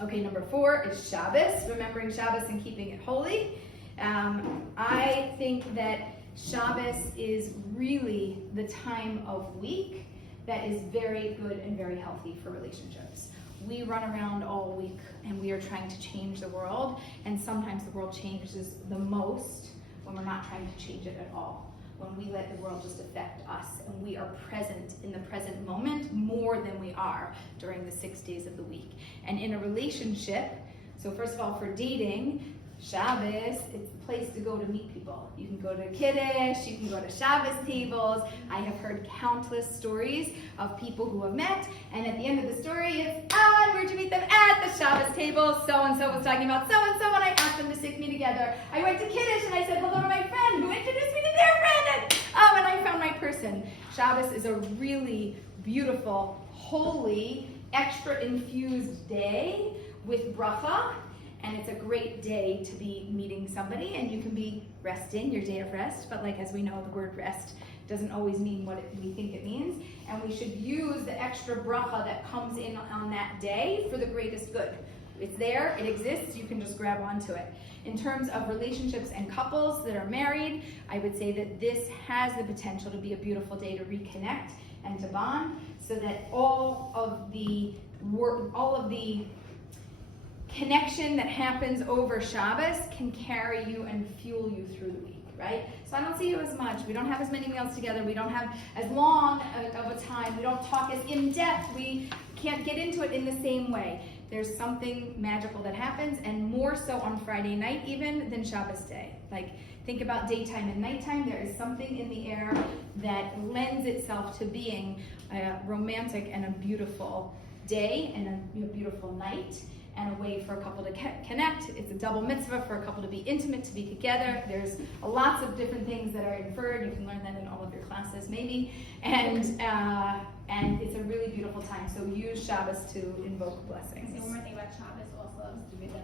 Okay, number 4 is Shabbos, remembering Shabbos and keeping it holy. I think that Shabbos is really the time of week that is very good and very healthy for relationships. We run around all week and we are trying to change the world, and sometimes the world changes the most when we're not trying to change it at all. When we let the world just affect us and we are present in the present moment more than we are during the 6 days of the week. And in a relationship, so first of all, for dating, Shabbos, it's the place to go to meet people. You can go to Kiddush, you can go to Shabbos tables. I have heard countless stories of people who have met, and at the end of the story, it's, where'd you meet them? At the Shabbos table. So-and-so was talking about so-and-so, and I asked them to stick me together. I went to Kiddush, and I said hello to my friend, who introduced me to their friend, and I found my person. Shabbos is a really beautiful, holy, extra infused day with bracha. And it's a great day to be meeting somebody, and you can be resting, your day of rest, but like as we know, the word rest doesn't always mean what we think it means, and we should use the extra bracha that comes in on that day for the greatest good. It's there, it exists, you can just grab onto it. In terms of relationships and couples that are married, I would say that this has the potential to be a beautiful day to reconnect and to bond, so that all of the connection that happens over Shabbos can carry you and fuel you through the week, right? So I don't see you as much. We don't have as many meals together. We don't have as long of a time. We don't talk as in depth. We can't get into it in the same way. There's something magical that happens, and more so on Friday night even than Shabbos day. Like, think about daytime and nighttime. There is something in the air that lends itself to being a romantic and a beautiful day and a beautiful night, and a way for a couple to connect. It's a double mitzvah for a couple to be intimate, to be together. There's lots of different things that are inferred. You can learn that in all of your classes, maybe. And it's a really beautiful time. So use Shabbos to invoke blessings. So one more thing about Shabbos also is to be the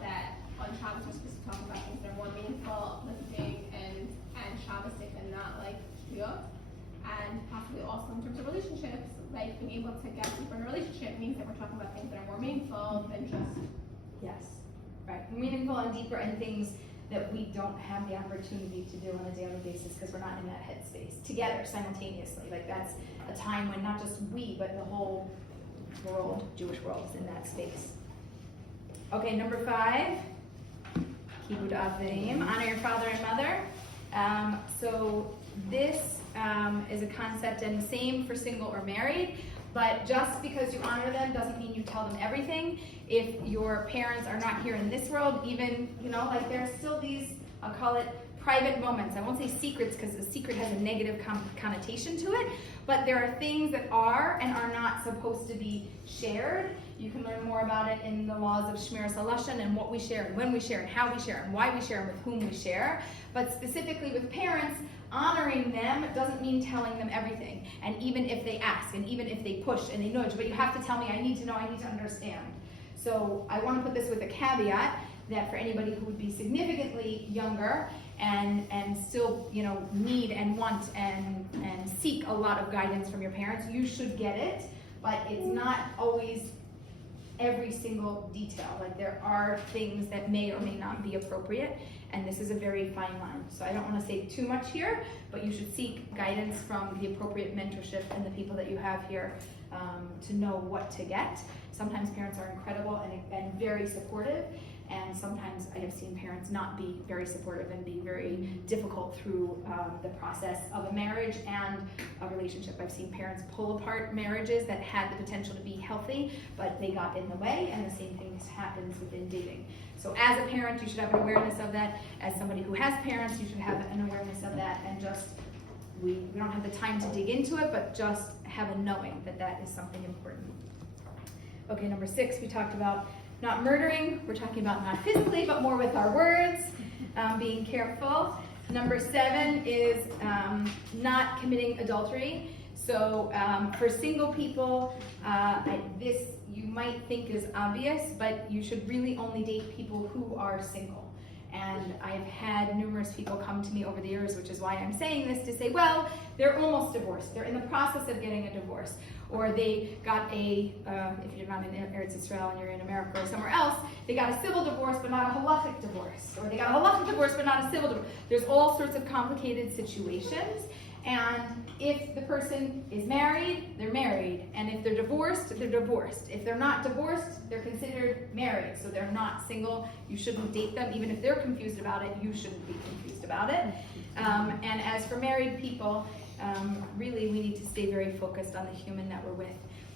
that on Shabbos we're supposed to talk about things that are more meaningful, uplifting, and Shabbosik, and not like Yot. And possibly also in terms of relationships, like being able to get deeper in a relationship means that we're talking about things that are more meaningful than just. Yes, right. Meaningful and deeper, and things that we don't have the opportunity to do on a daily basis because we're not in that headspace together simultaneously. Like, that's a time when not just we, but the whole world, Jewish world, is in that space. Okay, number 5, Kibud Avim, honor your father and mother. So this is a concept, and the same for single or married, but just because you honor them doesn't mean you tell them everything. If your parents are not here in this world, even, like, there's still these, I'll call it private moments. I won't say secrets because the secret has a negative connotation to it, but there are things that are and are not supposed to be shared. You can learn more about it in the laws of Shmiras HaLashon, and what we share, and when we share, and how we share, and why we share, and with whom we share. But specifically with parents, honoring them doesn't mean telling them everything. And even if they ask, and even if they push and they nudge, but you have to tell me, I need to know, I need to understand. So I want to put this with a caveat that for anybody who would be significantly younger and still, need and want and seek a lot of guidance from your parents, you should get it, but it's not always every single detail. Like, there are things that may or may not be appropriate, and this is a very fine line. So I don't want to say too much here, but you should seek guidance from the appropriate mentorship and the people that you have here to know what to get. Sometimes parents are incredible and very supportive, and sometimes I have seen parents not be very supportive and be very difficult through the process of a marriage and a relationship. I've seen parents pull apart marriages that had the potential to be healthy, but they got in the way, and the same thing happens within dating. So as a parent, you should have an awareness of that. As somebody who has parents, you should have an awareness of that, and just, we don't have the time to dig into it, but just have a knowing that that is something important. Okay, number 6, we talked about not murdering. We're talking about not physically, but more with our words, being careful. Number 7 is not committing adultery. So for single people, this you might think is obvious, but you should really only date people who are single. And I've had numerous people come to me over the years, which is why I'm saying this, to say, well, they're almost divorced. They're in the process of getting a divorce. Or they got if you're not in Eretz Israel and you're in America or somewhere else, they got a civil divorce but not a halachic divorce. Or they got a halachic divorce but not a civil divorce. There's all sorts of complicated situations. And if the person is married, they're married. And if they're divorced, they're divorced. If they're not divorced, they're considered married. So they're not single. You shouldn't date them. Even if they're confused about it, you shouldn't be confused about it. And as for married people, really we need to stay very focused on the human that we're with.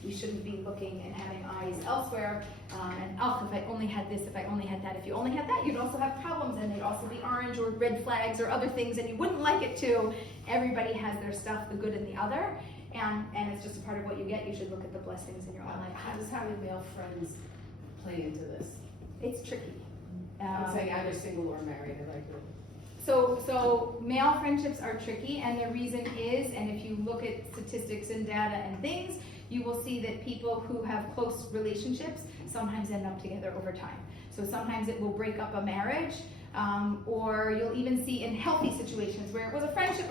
We shouldn't be looking and having eyes elsewhere. And if I only had this, if I only had that. If you only had that, you'd also have problems, and they'd also be orange or red flags or other things, and you wouldn't like it too. Everybody has their stuff, the good and the other, and it's just a part of what you get. You should look at the blessings in your own life. How does having male friends play into this? It's tricky. I'm saying either single or married, So male friendships are tricky, and the reason is, and if you look at statistics and data and things, you will see that people who have close relationships sometimes end up together over time. So sometimes it will break up a marriage, or you'll even see in healthy situations where it was a friendship,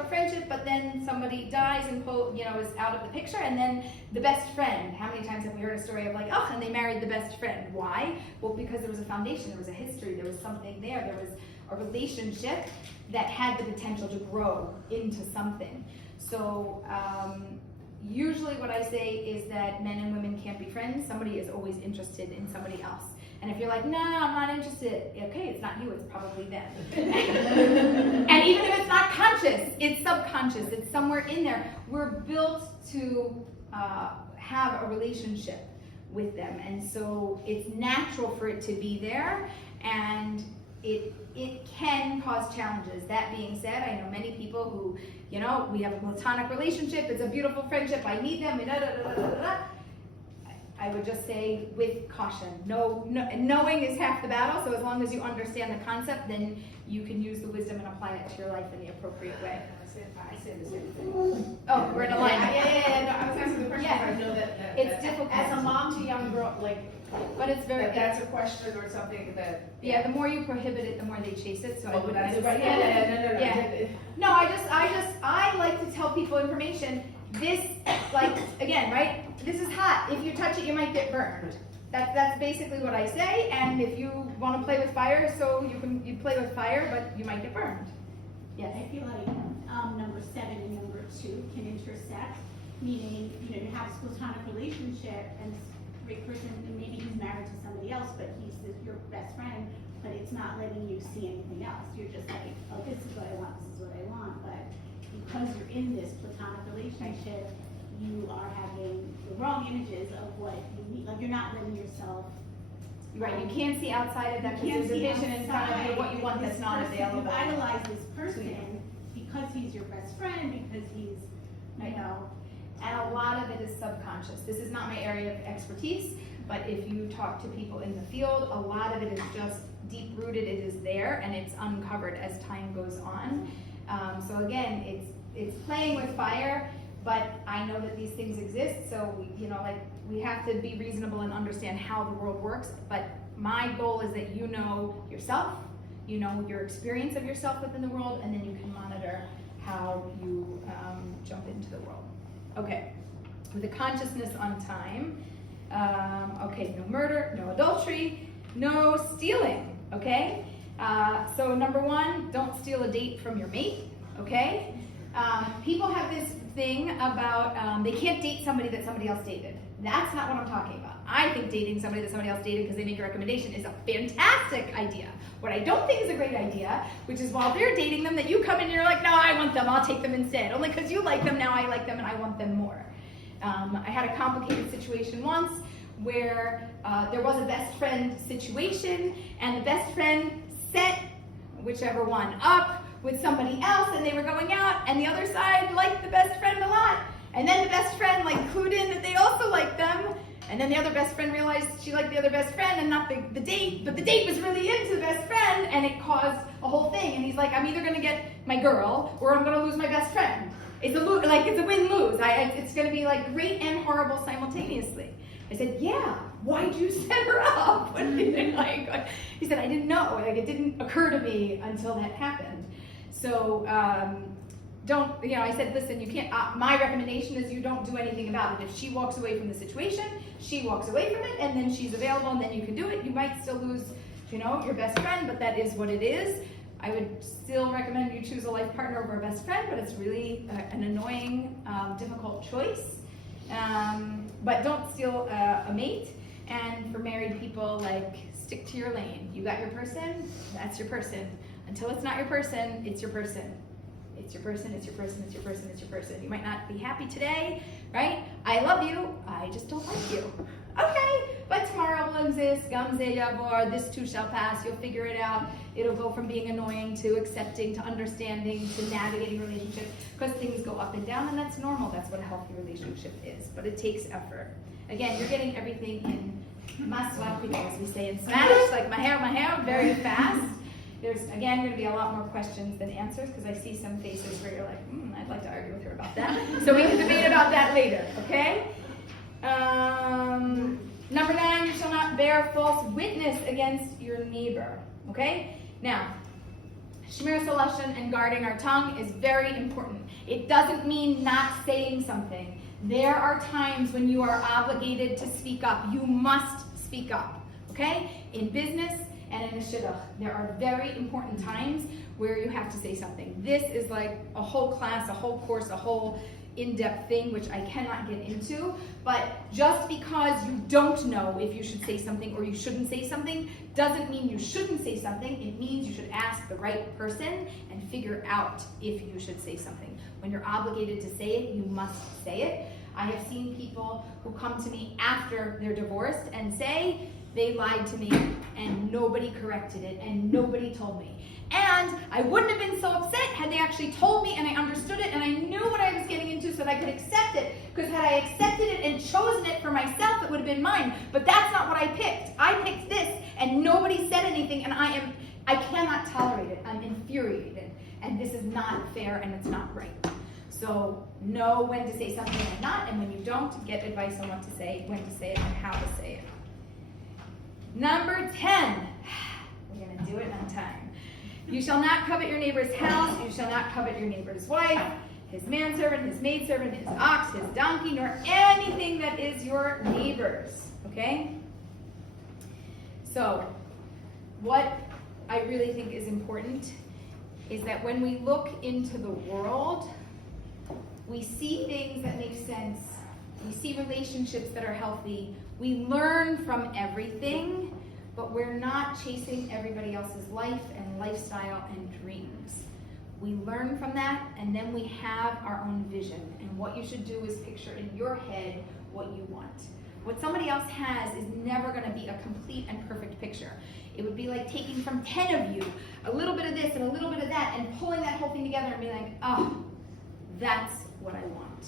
but then somebody dies and is out of the picture, and then the best friend. How many times have we heard a story of like, oh, and they married the best friend? Why? Well, because there was a foundation, there was a history, there was something there, there was a relationship that had the potential to grow into something. So usually what I say is that men and women can't be friends. Somebody is always interested in somebody else. And if you're like, no, I'm not interested, okay, it's not you, it's probably them. And even if it's not conscious, it's subconscious, it's somewhere in there. We're built to have a relationship with them. And so it's natural for it to be there, and it can cause challenges. That being said, I know many people who, you know, we have a platonic relationship, it's a beautiful friendship, I need them, I would just say with caution. Knowing is half the battle, so as long as you understand the concept, then you can use the wisdom and apply it to your life in the appropriate way. I say the same thing. Oh, we're in alignment. Yeah. No, I was asking the question, Yeah. I know that It's difficult. as a mom to young girl, like, But it's very, that's a question or something that. yeah, the more you prohibit it, the more they chase it, so I Oh, would. that's right, no. Yeah. No, I like to tell people information. This, like, again, right? This is hot. If you touch it, you might get burned. That's basically what I say. And if you want to play with fire, so you play with fire, but you might get burned. Yes. I feel like number 7 and number 2 can intersect, meaning, you know, you have a platonic relationship and this great person, and maybe he's married to somebody else, but he's your best friend, but it's not letting you see anything else. You're just like, oh, this is what I want, this is what I want. But because you're in this platonic relationship, you are having the wrong images of what you need. Like, you're not letting yourself. Right, you can't see outside of that because there's a vision in front of you of what you want that's not available. You idolize this person because he's your best friend, because he's, you know. And a lot of it is subconscious. This is not my area of expertise, but if you talk to people in the field, a lot of it is just deep rooted. It is there, and it's uncovered as time goes on. So again, it's playing with fire, but I know that these things exist. So we have to be reasonable and understand how the world works. But my goal is that you know yourself, you know your experience of yourself within the world, and then you can monitor how you jump into the world. Okay, with the consciousness on time. Okay, no murder, no adultery, no stealing, okay? So number 1, don't steal a date from your mate, okay? People have this thing about they can't date somebody that somebody else dated. That's not what I'm talking about. I think dating somebody that somebody else dated because they make a recommendation is a fantastic idea. What I don't think is a great idea, which is while they're dating them, that you come in and you're like, no, I want them, I'll take them instead. Only because you like them, now I like them and I want them more. I had a complicated situation once where there was a best friend situation, and the best friend set whichever one up with somebody else, and they were going out, and the other side liked the best friend a lot. And then the best friend clued in that they also liked them, and then the other best friend realized she liked the other best friend and not the date, but the date was really into the best friend, and it caused a whole thing. And he's like, I'm either gonna get my girl or I'm gonna lose my best friend. It's a win-lose. It's gonna be great and horrible simultaneously. I said, yeah, why'd you set her up? He said, I didn't know. It didn't occur to me until that happened. So I said, listen, you can't, my recommendation is you don't do anything about it. If she walks away from the situation, she walks away from it, and then she's available, and then you can do it. You might still lose, your best friend, but that is what it is. I would still recommend you choose a life partner over a best friend, but it's really an annoying, difficult choice. But don't steal a mate. And for married people, stick to your lane. You got your person, that's your person. Until it's not your person, it's your person. It's your person, it's your person, it's your person, it's your person. You might not be happy today, right? I love you, I just don't like you. Okay, but tomorrow will exist, gamze yavor, this too shall pass, you'll figure it out. It'll go from being annoying to accepting to understanding to navigating relationships, because things go up and down, and that's normal. That's what a healthy relationship is, but it takes effort. Again, you're getting everything in más rápido, as we say in Spanish, like maheo, very fast. There's, again, going to be a lot more questions than answers, because I see some faces where you're like, I'd like to argue with her about that. So we can debate about that later, okay? Number 9, you shall not bear false witness against your neighbor, okay? Now, Shmir Salashon and guarding our tongue is very important. It doesn't mean not saying something. There are times when you are obligated to speak up. You must speak up, okay? In business, and in a shidduch, there are very important times where you have to say something. This is like a whole class, a whole course, in-depth thing, which I cannot get into, but just because you don't know if you should say something or you shouldn't say something doesn't mean you shouldn't say something. It means you should ask the right person and figure out if you should say something. When you're obligated to say it, you must say it. I have seen people who come to me after they're divorced and say they lied to me and nobody corrected it and nobody told me. And I wouldn't have been so upset had they actually told me and I understood it and I knew what I was getting into so that I could accept it. Because had I accepted it and chosen it for myself, it would have been mine. But that's not what I picked. I picked this and nobody said anything and I cannot tolerate it. I'm infuriated. And this is not fair and it's not right. So know when to say something and not, and when you don't, get advice on what to say, when to say it, and how to say it. Number 10. We're going to do it on time. You shall not covet your neighbor's house. You shall not covet your neighbor's wife, his manservant, his maidservant, his ox, his donkey, nor anything that is your neighbor's. Okay? So, what I really think is important is that when we look into the world, we see things that make sense. We see relationships that are healthy. We learn from everything, but we're not chasing everybody else's life and lifestyle and dreams. We learn from that, and then we have our own vision. And what you should do is picture in your head what you want. What somebody else has is never going to be a complete and perfect picture. It would be like taking from 10 of you a little bit of this and a little bit of that and pulling that whole thing together and being like, oh, that's what I want.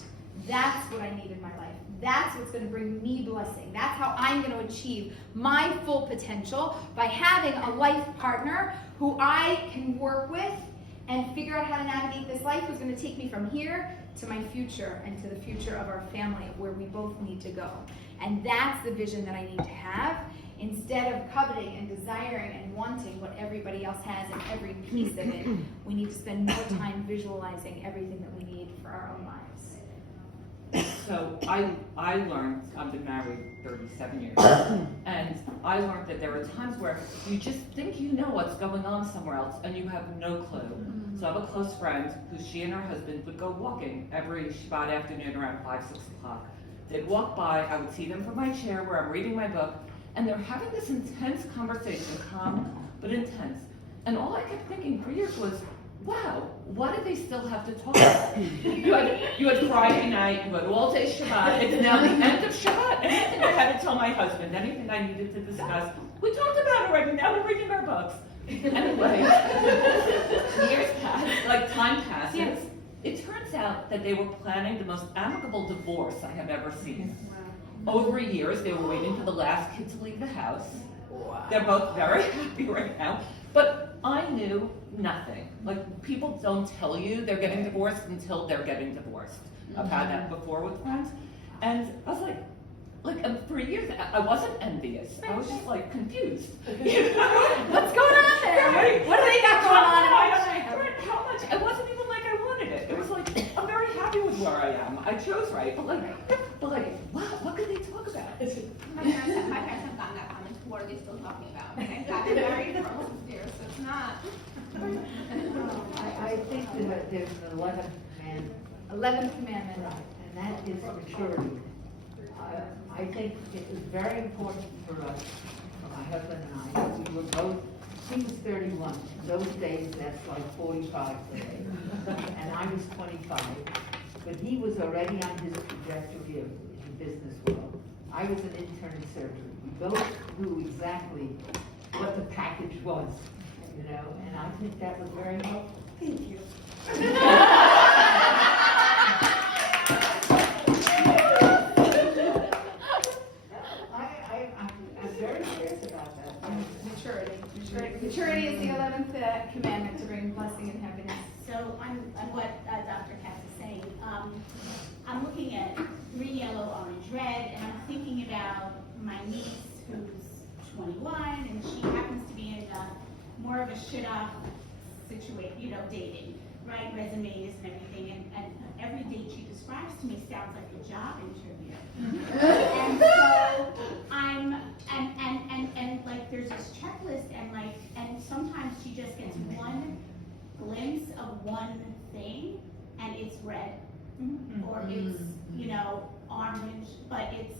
That's what I need in my life. That's what's going to bring me blessing. That's how I'm going to achieve my full potential by having a life partner who I can work with and figure out how to navigate this life, who's going to take me from here to my future and to the future of our family where we both need to go. And that's the vision that I need to have, instead of coveting and desiring and wanting what everybody else has and every piece of it. We need to spend more time visualizing everything that we need for our own lives. So I learned, I've been married 37 years, and I learned that there are times where you just think you know what's going on somewhere else and you have no clue. So I have a close friend who, she and her husband would go walking every Shabbat afternoon around 5, 6 o'clock. They'd walk by, I would see them from my chair where I'm reading my book, and they're having this intense conversation, calm but intense. And all I kept thinking for years was, wow, why do they still have to talk about it? You had Friday night, you had all day Shabbat, it's now the end of Shabbat. Anything I had to tell my husband, anything I needed to discuss, we talked about it already, now we're reading our books. Anyway, years pass, like time passes. Yes. It turns out that they were planning the most amicable divorce I have ever seen. Over years, they were waiting for the last kid to leave the house. Wow. They're both very happy right now, but I knew nothing. Like, people don't tell you they're getting divorced until they're getting divorced. I've had that before with friends, and I was like for years, I wasn't envious. I was just like confused. What's going on there? Right. What do they got going on? How much? It wasn't even like I wanted it. It was like, I'm very happy with where I am. I chose right, but wow, what could they talk about? My parents have gotten that comment. What are they still talking about? Okay, I've been married for almost years, so it's not. I think that there's an 11th commandment. 11th commandment. And that is maturity. I think it was very important for us, for my husband and I, that we were both, he was 31. In those days, that's like 45 today. And I was 25. But he was already on his trajectory of the business world. I was an intern in surgery. We both knew exactly what the package was, you know, and I think that was very helpful. Thank you. I'm very serious about that. Maturity is the 11th commandment to bring blessing and happiness. So on what Dr. Katz is saying, I'm looking at green, yellow, orange, red, and I'm thinking about my niece who's 21, and she happens to be in more of a shit-off situation, dating, right, resumes and everything, and every date she describes to me sounds like a job interview. And so and like there's this checklist, and sometimes she just gets one glimpse of one thing and it's red, or it's, you know, orange, but it's,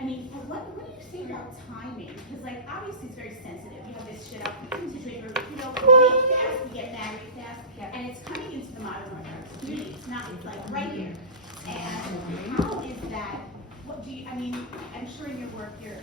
I mean, what do you say about timing? Because like, obviously it's very sensitive. You have this shit up situation where, you know, we date fast, we get married fast, and it's coming into the modern Orthodox community. It's not, it's like right here. And how is that, what do you, I mean, I'm sure in your work, you're